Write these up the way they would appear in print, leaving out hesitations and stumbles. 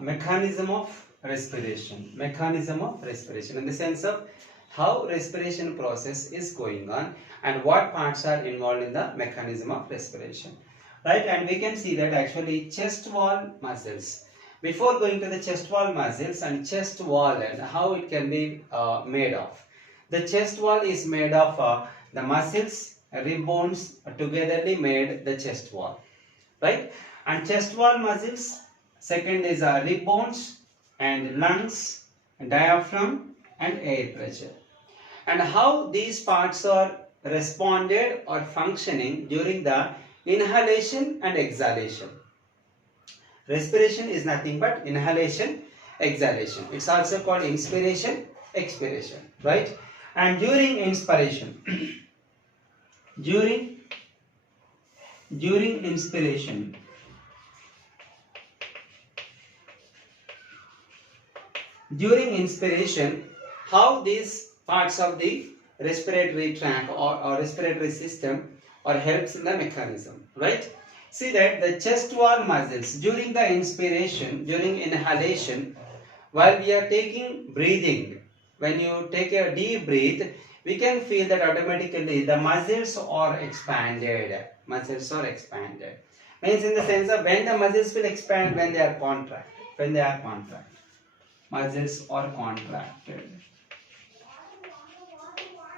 mechanism of respiration. Mechanism of respiration in the sense of how respiration process is going on and what parts are involved in the mechanism of respiration. Right, and we can see that actually chest wall muscles. Before going to the chest wall muscles and chest wall and how it can be made of. The chest wall is made of the muscles, rib bones togetherly made the chest wall. Right, and chest wall muscles, second is rib bones and lungs, diaphragm and air pressure. And how these parts are responded or functioning during the inhalation and exhalation. Respiration is nothing but inhalation, exhalation. It's also called inspiration, expiration, right? And during inspiration, during inspiration, how these parts of the respiratory tract or respiratory system or helps in the mechanism, right? See that the chest wall muscles during the inspiration, during inhalation, while we are taking breathing, when you take a deep breath, we can feel that automatically the muscles are expanded. Muscles are expanded. Means in the sense of when the muscles will expand when they are contracted. When they are contracted. Muscles are contracted.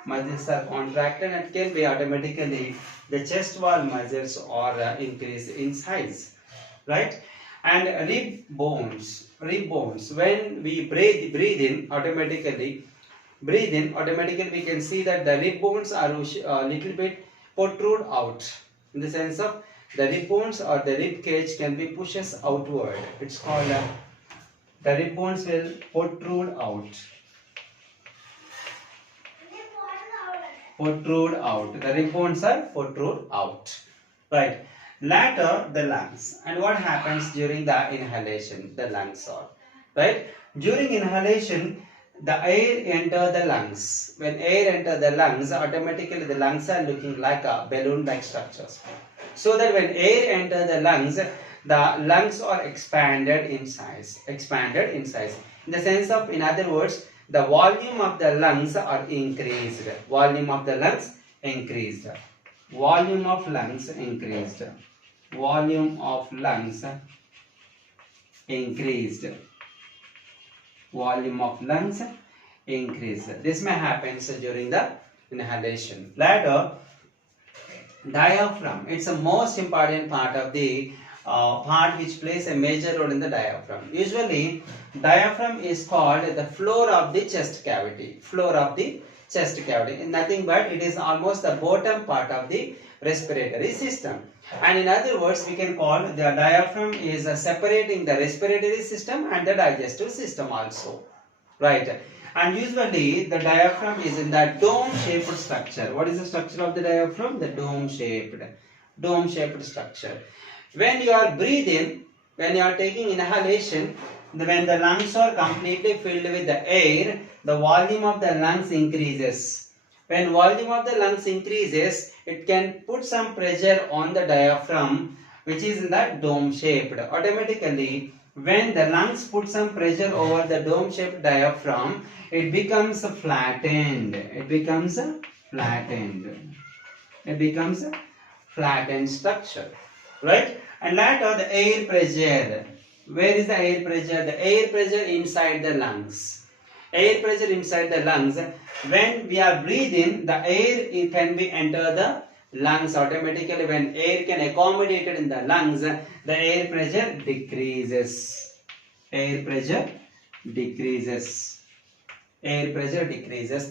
Muscles are contracted and can be automatically the chest wall muscles are increased in size, right? And rib bones, when we breathe in automatically we can see that the rib bones are a little bit protrude out, in the sense of the rib bones or the rib cage can be pushes outward. It's called the rib bones will protrude out. The rib bones are protrude out, right? Later the lungs, and what happens during the inhalation? The lungs are, right? During inhalation the air enter the lungs. When air enter the lungs, automatically the lungs are looking like a balloon like structures, so that when air enter the lungs are expanded in size, in the sense of, in other words, the volume of the lungs are increased. Volume of lungs increased. Volume of lungs increased. This may happen during the inhalation. Later, diaphragm. It's the most important part of the part which plays a major role in the diaphragm. Usually, diaphragm is called the floor of the chest cavity. Nothing but it is almost the bottom part of the respiratory system. And in other words, we can call the diaphragm is separating the respiratory system and the digestive system also, right? And usually the diaphragm is in the dome-shaped structure. What is the structure of the diaphragm? The dome-shaped structure. When you are breathing, when you are taking inhalation, when the lungs are completely filled with the air, the volume of the lungs increases. When volume of the lungs increases, it can put some pressure on the diaphragm, which is in that dome-shaped. Automatically, when the lungs put some pressure over the dome-shaped diaphragm, it becomes flattened. It becomes a flattened structure, right? And later the air pressure. Where is the air pressure? The air pressure inside the lungs. When we are breathing, the air can be enter the lungs automatically. When air can accommodate it in the lungs, the air pressure decreases.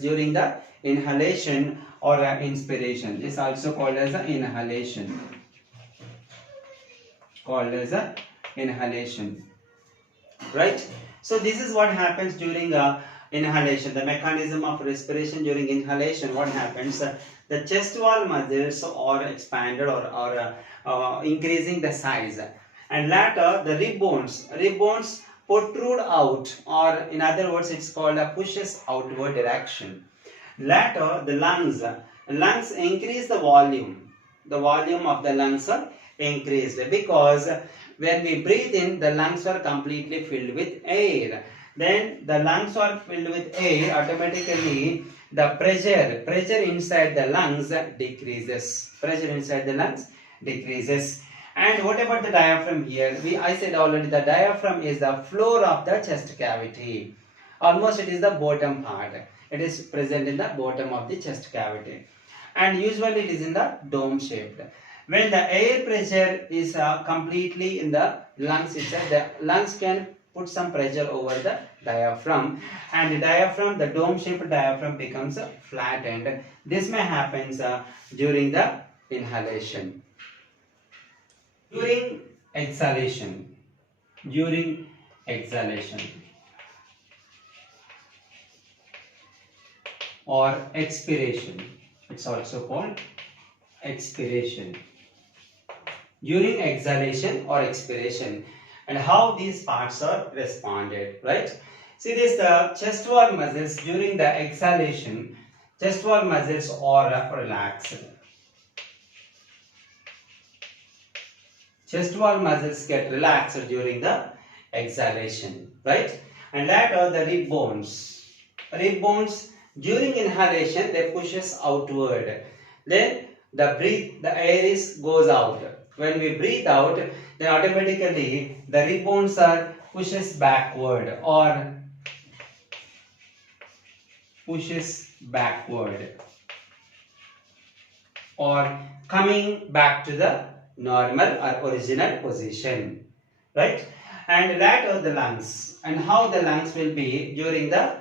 During the inhalation or inspiration. This is also called as inhalation. Right? So this is what happens during inhalation. The mechanism of respiration during inhalation. What happens? The chest wall muscles are expanded or increasing the size. And later the rib bones protrude out, or in other words it's called a pushes outward direction. Later the lungs increase the volume. The volume of the lungs are increased because when we breathe in, the lungs are completely filled with air. Then the lungs are filled with air, automatically the pressure inside the lungs decreases. Pressure inside the lungs decreases. And what about the diaphragm here? I said already, the diaphragm is the floor of the chest cavity. Almost it is the bottom part. It is present in the bottom of the chest cavity. And usually it is in the dome shaped. When the air pressure is completely in the lungs itself, the lungs can put some pressure over the diaphragm, and the diaphragm, the dome shaped diaphragm, becomes flattened. This may happen during the inhalation. During exhalation or expiration, it's also called expiration. During exhalation or expiration, and how these parts are responded, right? See this, the chest wall muscles during the exhalation, chest wall muscles are relaxed. Chest wall muscles get relaxed during the exhalation, right? And that are the rib bones. Rib bones during inhalation, they pushes outward. Then the air goes out. When we breathe out, then automatically the rib bones are pushes backward or coming back to the normal or original position, right? And that are the lungs, and how the lungs will be during the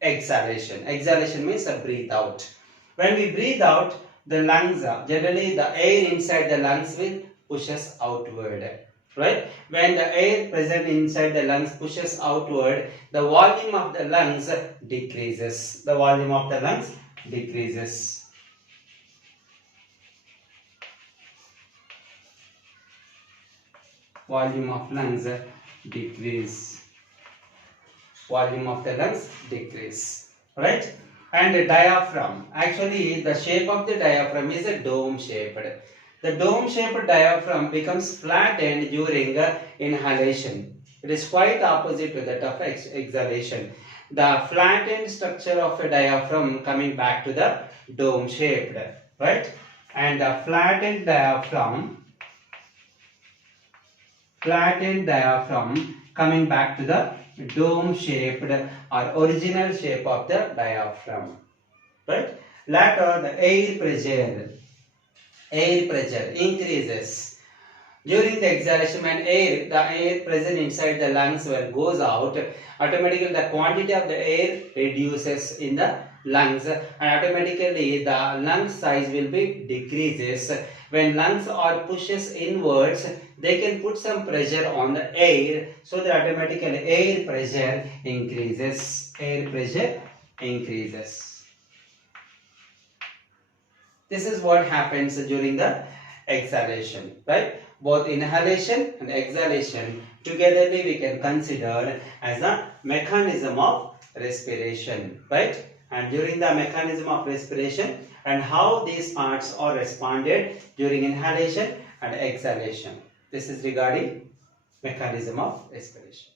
exhalation. Exhalation means a breathe out. When we breathe out, the lungs, generally the air inside the lungs will pushes outward, right? When the air present inside the lungs pushes outward, the volume of the lungs decreases. The volume of the lungs decreases. Volume of lungs decrease. Volume of the lungs decrease, right? And the diaphragm, actually the shape of the diaphragm is a dome shaped. The dome shaped diaphragm becomes flattened during inhalation. It is quite opposite to that of exhalation. The flattened structure of a diaphragm coming back to the dome shaped, right? And the flattened diaphragm coming back to the dome shaped or original shape of the diaphragm, right? Later, the air pressure increases during the exhalation. When the air present inside the lungs goes out, automatically the quantity of the air reduces in the lungs, and automatically the lung size will be decreases. When lungs are pushes inwards, they can put some pressure on the air, so that automatically air pressure increases. This is what happens during the exhalation, right? Both inhalation and exhalation togetherly we can consider as a mechanism of respiration, right? And during the mechanism of respiration, and how these parts are responded during inhalation and exhalation. This is regarding mechanism of respiration.